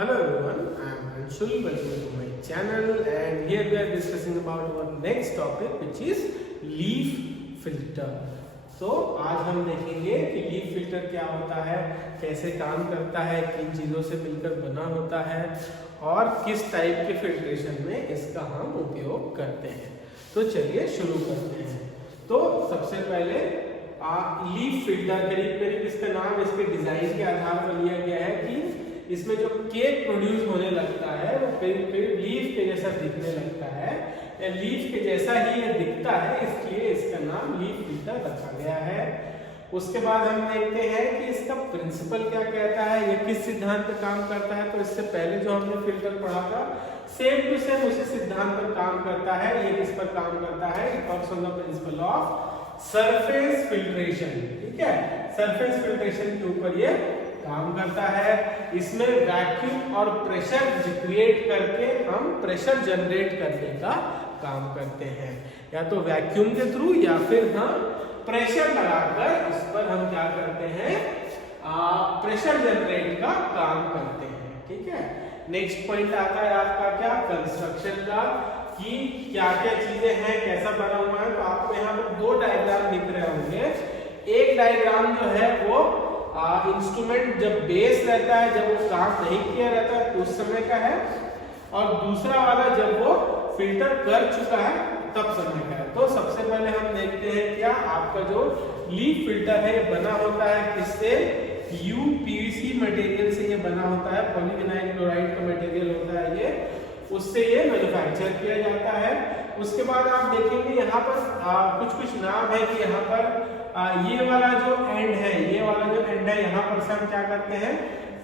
Hello everyone, I am Anshul. Welcome to my channel, and here we are discussing about our next topic, which is leaf filter. तो आज हम देखेंगे कि leaf filter क्या होता है, कैसे काम करता है, किन चीज़ों से मिलकर बना होता है और किस टाइप के फिल्ट्रेशन में इसका हम उपयोग करते हैं। तो चलिए शुरू करते हैं। तो सबसे पहले लीफ फिल्टर करीब इसका नाम इसके डिजाइन के आधार पर लिया गया है कि इसमें जो केक प्रोड्यूस होने लगता है वो करीब लीफ के जैसा दिखने लगता है, या लीफ के जैसा ही ये दिखता है, इसलिए इसका नाम लीफ फिल्टर रखा गया है। उसके बाद हम देखते हैं कि इसका प्रिंसिपल क्या कहता है, ये किस सिद्धांत पर काम करता है। तो इससे पहले जो हमने फिल्टर पढ़ा था सेम टू सेम उसी सिद्धांत पर काम करता है। ये किस पर काम करता है, it works on the principle of surface filtration. ठीक है, सरफेस फिल्ट्रेशन के ऊपर ये काम करता है। इसमें वैक्यूम और प्रेशर क्रिएट करके हम प्रेशर जनरेट करने का काम करते हैं, या तो वैक्यूम के थ्रू या फिर हम प्रेशर लगाकर इस पर हम क्या करते हैं, प्रेशर जनरेट का काम करते हैं। ठीक है, नेक्स्ट पॉइंट आता है आपका क्या, कंस्ट्रक्शन का, कि क्या क्या चीजें हैं, कैसा बना हुआ है। तो आपको यहाँ पर दो डायग्राम दिख रहे होंगे। एक डायग्राम जो है वो इंस्ट्रूमेंट जब बेस रहता है, जब वो काम नहीं किया रहता है तो उस समय का है, और दूसरा वाला जब वो फिल्टर कर चुका है तब समय का है। तो सबसे पहले हम देखते हैं क्या आपका जो लीफ फिल्टर है ये बना होता है किससे, यूपीवीसी मटेरियल से ये बना होता है, पॉलीविनाइल क्लोराइड का मटेरियल होता है ये, उससे ये मैन्युफैक्चर किया जाता है। उसके बाद आप देखेंगे यहाँ पर कुछ नाम है कि यहाँ पर ये वाला जो एंड है, ये वाला जो एंड है, यहाँ पर से हम क्या करते हैं,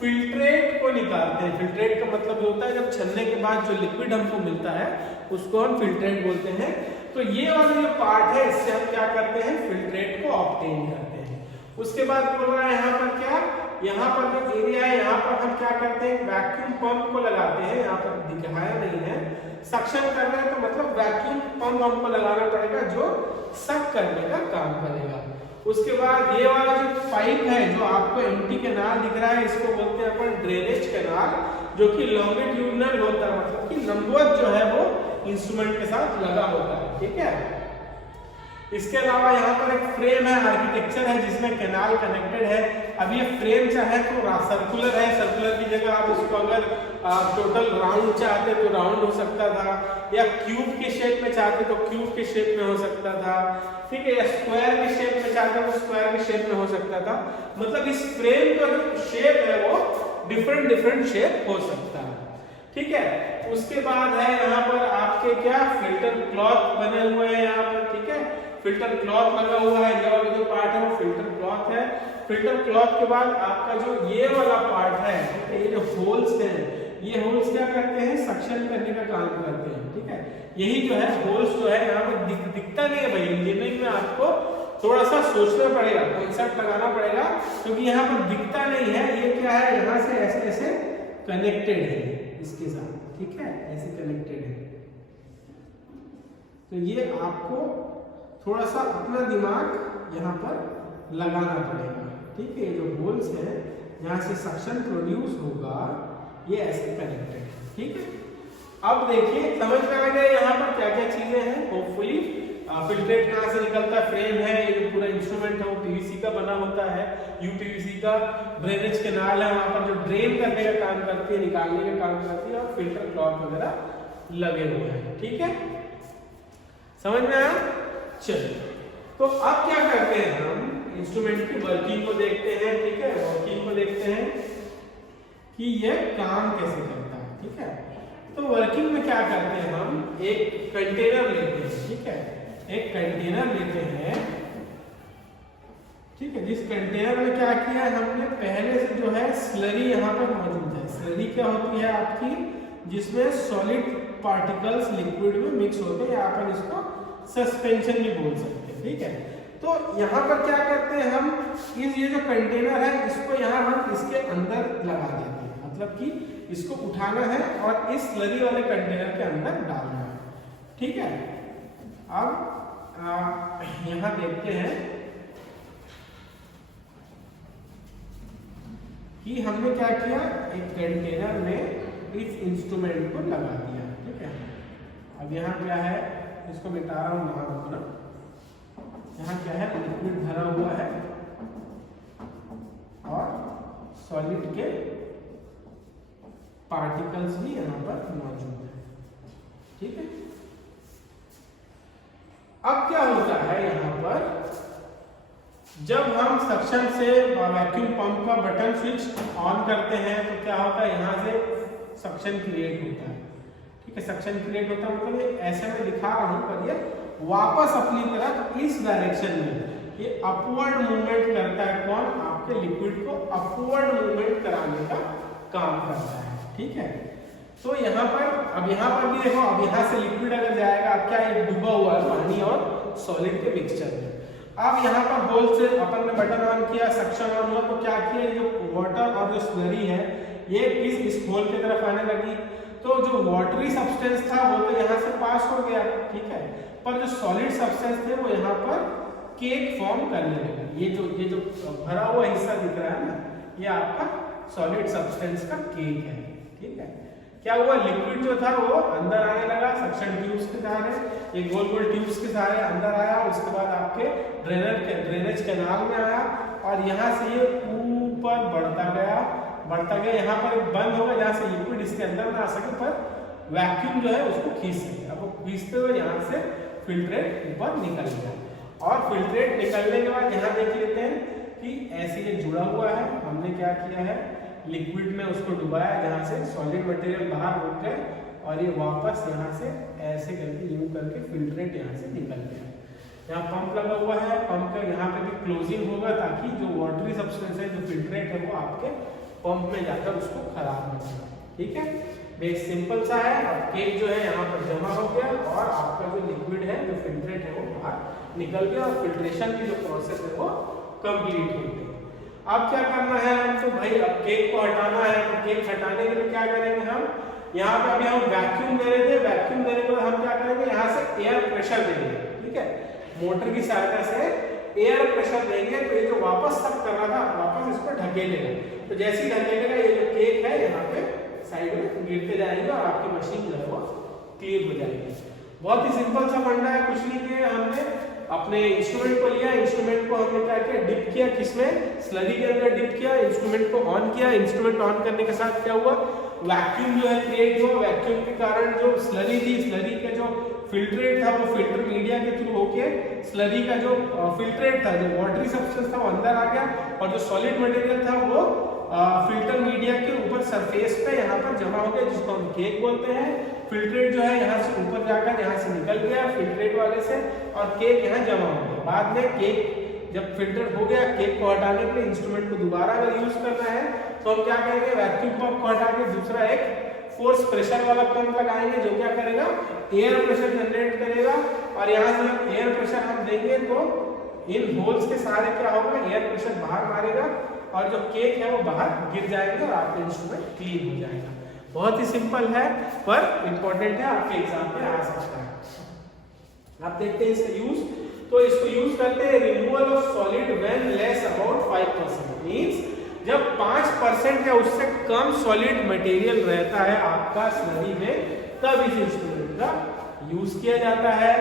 फिल्ट्रेट को निकालते हैं। फिल्ट्रेट का मतलब होता है जब छलने के बाद जो लिक्विड हमको मिलता है उसको हम फिल्ट्रेट बोलते हैं। तो ये वाला जो पार्ट है इससे हम क्या करते हैं, फिल्ट्रेट को ऑब्टेन करते हैं। उसके बाद बोल रहा है यहाँ पर क्या, यहाँ पर जो एरिया है यहाँ पर हम क्या करते हैं, वैक्यूम पंप को लगाते हैं। यहाँ पर दिखाया नहीं है, सक्शन कर रहे हैं तो मतलब वैक्यूम पंप हमको लगाना पड़ेगा जो सक करने का काम करेगा। उसके बाद ये वाला जो पाइप है जो आपको एम्प्टी कैनाल दिख रहा है, इसको बोलते हैं अपन ड्रेनेज कैनाल, जो कि लॉन्गिट्यूडिनल होता है, मतलब कि लंबवत जो है वो इंस्ट्रूमेंट के साथ लगा होता है। ठीक है, इसके अलावा यहाँ पर एक फ्रेम है, आर्किटेक्चर है जिसमें कैनाल कनेक्टेड है। अब ये फ्रेम चाहे तो सर्कुलर है, सर्कुलर की जगह आप उसको अगर टोटल राउंड चाहते तो राउंड हो सकता था, या क्यूब के शेप में चाहते तो क्यूब के शेप में हो सकता था। ठीक है, या स्क्वायर के शेप में चाहते तो स्क्वायर के शेप में हो सकता था। मतलब इस फ्रेम का जो शेप है वो डिफरेंट शेप हो सकता है। ठीक है, उसके बाद है यहाँ पर आपके क्या, फिल्टर क्लॉथ बने हुए हैं यहाँ पर। ठीक है, फिल्टर क्लॉथ लगा हुआ है, ये वाला जो पार्ट है वो फिल्टर क्लॉथ है। फिल्टर क्लॉथ के बाद आपका जो ये वाला पार्ट है, ये जो होल्स हैं, ये होल्स क्या करते हैं, सक्शन करने का काम करते हैं। ठीक है, यही जो है होल्स जो है यहाँ पर दिखता नहीं है भाई, इंजीनियरिंग में आपको थोड़ा सा सोचना पड़ेगा, कॉन्सेप्ट लगाना पड़ेगा, क्योंकि यहाँ पर दिखता नहीं है। ये क्या है, यहाँ से ऐसे ऐसे कनेक्टेड है इसके साथ। ठीक है, ऐसे कनेक्टेड है। तो ये आपको थोड़ा सा अपना दिमाग यहाँ पर लगाना पड़ेगा। ठीक है, जो होल्स है यहाँ से सक्शन प्रोड्यूस होगा, ये ऐसे कनेक्टेड है। ठीक है, अब देखिए समझ में आ गया यहाँ पर क्या क्या चीजें हैं। होपफुली फिल्ट्रेट कहाँ से निकलता है, फ्रेम है, ये जो पूरा इंस्ट्रूमेंट है वो पीवीसी का बना होता है, यूपीवीसी का। ड्रेनेज कैनाल है, वहां पर जो ड्रेन करने का काम करती है, निकालने का काम करती है, और फिल्टर क्लॉथ वगैरह लगे हुए हैं। ठीक है, समझ में आया। चलिए, तो अब क्या करते हैं, हम इंस्ट्रूमेंट की वर्किंग को देखते हैं। ठीक है, वर्किंग को देखते हैं कि यह काम कैसे करता है। ठीक है, तो वर्किंग में क्या करते हैं, हम एक कंटेनर लेते हैं। ठीक है, एक कंटेनर लेते हैं। ठीक है, जिस कंटेनर में क्या किया है हमने, पहले से जो है स्लरी यहाँ पर मौजूद है। स्लरी क्या होती है आपकी, जिसमें सॉलिड पार्टिकल्स लिक्विड में मिक्स होते हैं, यहाँ पर इसको सस्पेंशन भी बोल सकते हैं। ठीक है, तो यहाँ पर क्या करते हैं हम, ये जो कंटेनर है इसको यहाँ हम इसके अंदर लगा देते हैं, मतलब कि इसको उठाना है और इस स्लरी वाले कंटेनर के अंदर डालना है। ठीक है, अब यहाँ देखते हैं कि हमने क्या किया, एक कंटेनर में इस इंस्ट्रूमेंट को लगा दिया, ठीक है। अब यहाँ क्या है, इसको मिटा रहा हूँ नाम अपना। यहाँ क्या है, लिक्विड भरा हुआ है और सॉलिड के पार्टिकल्स भी यहाँ पर मौजूद है, ठीक है। अब क्या होता है, यहाँ पर जब हम सक्शन से वैक्यूम पंप का बटन स्विच ऑन करते हैं तो क्या होता है, यहाँ से सक्शन क्रिएट होता है, ठीक है। सक्शन क्रिएट होता है मतलब ये ऐसे में दिखा रहा हूँ, पर ये वापस अपनी तरफ इस डायरेक्शन में ये अपवर्ड मूवमेंट करता है। कौन, आपके लिक्विड को अपवर्ड मूवमेंट कराने का काम करता है, ठीक है। तो यहाँ पर अब यहाँ पर भी देखो, अब यहाँ से लिक्विड अगर जाएगा, अब क्या ये डूबा हुआ है पानी और सॉलिड के मिक्सचर में। अब यहाँ पर होल से अपन ने बटन ऑन किया, सक्शन ऑन हुआ, तो क्या किया, जो वाटर और जो स्लरी है ये इस होल की तरफ आने लगी। तो जो वाटरी सब्सटेंस था वो तो यहाँ से पास हो गया, ठीक है, पर जो सॉलिड सब्सटेंस थे वो यहाँ पर केक फॉर्म करने लगे। ये जो भरा हुआ हिस्सा दिख रहा है ना, ये आपका सॉलिड सब्सटेंस का केक है, ठीक है। क्या हुआ, लिक्विड जो था वो अंदर आने लगा सक्शन ट्यूब्स के सहारे, ये गोल गोल ट्यूब्स के सहारे अंदर आया, उसके बाद आपके ड्रेनेज कैनाल में आया और यहाँ से ये ऊपर बढ़ता गया। यहाँ पर बंद होगा जहाँ से लिक्विड इसके अंदर ना आ सके, पर वैक्यूम जो है उसको खींच सके। अब वो खींचते हुए यहाँ से फिल्ट्रेट ऊपर निकल गया और फिल्ट्रेट निकलने के बाद यहाँ देख लेते हैं कि ऐसे ये जुड़ा हुआ है। हमने क्या किया है, लिक्विड में उसको डुबाया जहाँ से सॉलिड मटेरियल बाहर रुक गए और ये वापस यहाँ से ऐसे करके यूं करके फिल्ट्रेट यहाँ से निकल गया। यहाँ पंप लगा हुआ है, पंप का यहाँ पे भी क्लोजिंग होगा ताकि जो वाटरी सब्सटेंस है, जो फिल्ट्रेट है, वो आपके पंप में जाकर उसको खराब ना करे, ठीक है। बेस सिंपल सा है। अब केक जो है यहाँ पर जमा हो गया और आपका जो लिक्विड है, जो फिल्ट्रेट है, वो बाहर निकल गया और फिल्ट्रेशन की जो प्रोसेस है वो कंप्लीट हो गई। अब क्या करना है हमको, भाई अब केक को हटाना है। तो केक हटाने के लिए क्या करेंगे, हम यहाँ पे अभी हम वैक्यूम दे रहे थे, वैक्यूम देने के बाद हम क्या करेंगे, यहाँ से एयर प्रेशर देंगे, ठीक है। मोटर की सहायता से एयर प्रेशर देंगे तो ये जो वापस तक कर रहा था वापस इसको ढकेलेगा। तो जैसे ही ढकेलेगा ये जो केक है यहाँ पे साइड में गिरते जाएंगे और आपकी मशीन जो है वो क्लियर हो जाएगी। बहुत ही सिंपल सा फंडा है, कुछ नहीं किया हमने, अपने इंस्ट्रूमेंट को लिया, इंस्ट्रूमेंट को हमने क्या किया, डिप किया, किसमें, स्लरी के अंदर डिप किया, इंस्ट्रूमेंट को ऑन किया। इंस्ट्रूमेंट ऑन करने के साथ क्या हुआ, वैक्यूम जो है क्रिएट हुआ। वैक्यूम के कारण जो स्लरी थी, स्लरी का जो फिल्ट्रेट था वो फिल्टर मीडिया के थ्रू होके स्लरी का जो फिल्ट्रेट था, जो वाटरी सब्सटेंस था, वो अंदर आ गया और जो सॉलिड मटेरियल था वो फिल्टर मीडिया के ऊपर सरफेस पे यहाँ पर जमा हो गया, जिसको हम केक बोलते हैं। फिल्ट्रेट जो है यहाँ से ऊपर जाकर यहाँ से निकल गया फिल्ट्रेट वाले से और केक यहाँ जमा हो गया। बाद में केक जब फिल्टर हो गया, केक को हटाने के लिए इंस्ट्रूमेंट को दोबारा अगर यूज करना है तो हम क्या करेंगे, वैक्यूम पंप को हटा के दूसरा एक फोर्स प्रेशर वाला पंप लगाएंगे, जो क्या करेगा, एयर प्रेशर जनरेट करेगा। और यहाँ से जब एयर प्रेशर हम देंगे तो इन होल्स के सहारे क्या होगा, एयर प्रेशर बाहर मारेगा और जो केक है वो बाहर गिर जाएगा और आपका इंस्ट्रूमेंट क्लीन हो जाएगा। बहुत ही सिंपल है पर इंपॉर्टेंट है, आपके एग्जाम में आ सकता है। आप देखते हैं इसका यूज, तो इसको यूज करते हैं removal of solid when less about 5%, means जब 5% या उससे कम सॉलिड मटेरियल रहता है आपका स्लरी में, तब इस इंस्ट्रूमेंट का यूज किया जाता है।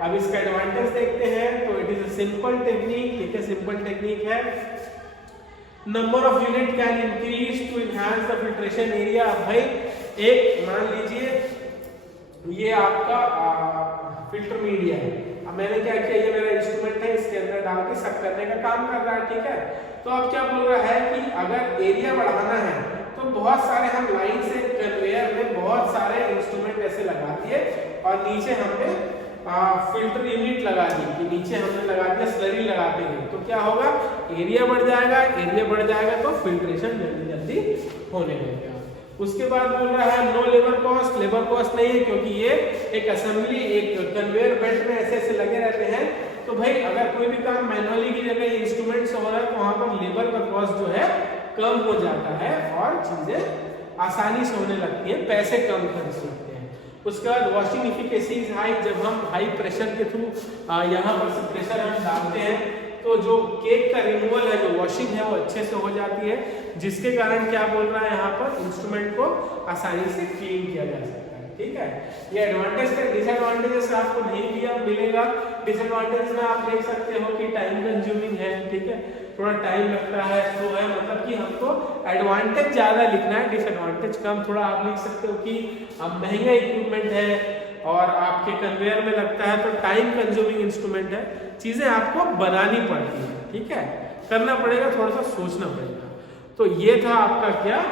अब इसका एडवांटेज देखते हैं, तो it is a simple technique, ठीक है, सिंपल टेक्निक है। Number of unit can increase to enhance the filtration area. भाई एक मान लीजिए ये आपका फिल्टर मीडिया है, अब मैंने क्या किया, ये मेरा इंस्ट्रूमेंट है, इसके अंदर डाल के सक करने का काम कर रहा है, ठीक है। तो अब क्या बोल रहा है कि अगर एरिया बढ़ाना है तो बहुत सारे हम लाइन से कन्वेयर में बहुत सारे इंस्ट्रूमेंट ऐसे लगा दिए और नीचे हमने फिल्टर यूनिट लगा दी, कि नीचे हमने लगा दिया स्लरी लगाते हैं, तो क्या होगा, एरिया बढ़ जाएगा, एरिया बढ़ जाएगा तो फिल्ट्रेशन जल्दी जल्दी होने लगेगा। उसके बाद बोल रहा है no labour cost, labour cost नहीं है क्योंकि ये एक असेंबली, एक कन्वेयर बेल्ट में ऐसे ऐसे लगे रहते हैं। तो भाई अगर कोई भी काम मैनुअली की जगह इंस्ट्रूमेंट से हो रहा है तो वहां पर लेबर का कॉस्ट जो है कम हो जाता है और चीजें आसानी से होने लगती हैं, पैसे कम खर्च लगते हैं। उसके बाद वॉशिंग इफिकेसी इज हाई, जब हम हाई प्रेशर के थ्रू यहाँ पर प्रेशर हम डालते हैं तो जो केक का रिमूवल है, जो वॉशिंग है वो अच्छे से हो जाती है, जिसके कारण क्या बोल रहा है यहाँ पर, इंस्ट्रूमेंट को आसानी से क्लीन किया जा सकता है। ठीक है, ये एडवांटेज है। डिसएडवांटेजेस आपको नहीं दिया मिलेगा। डिसएडवांटेज में आप देख सकते हो कि टाइम कंज्यूमिंग है, ठीक है, थोड़ा टाइम लगता है, स्लो है, मतलब कि हमको एडवांटेज ज्यादा लिखना है, डिसएडवांटेज कम। थोड़ा आप लिख सकते हो कि अब महंगा इक्विपमेंट है और आपके कन्वेयर में लगता है, तो टाइम कंज्यूमिंग इंस्ट्रूमेंट है, चीजें आपको बनानी पड़ती है, ठीक है, करना पड़ेगा, थोड़ा सा सोचना पड़ेगा। तो ये था आपका क्या,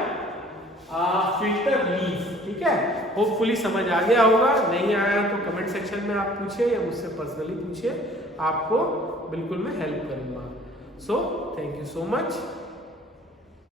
फिल्टर लीफ। ठीक है, होपफुली समझ आ गया होगा। नहीं आया तो कमेंट सेक्शन में आप पूछिए या मुझसे पर्सनली पूछिए, आपको बिल्कुल मैं हेल्प करूंगा। So thank you so much.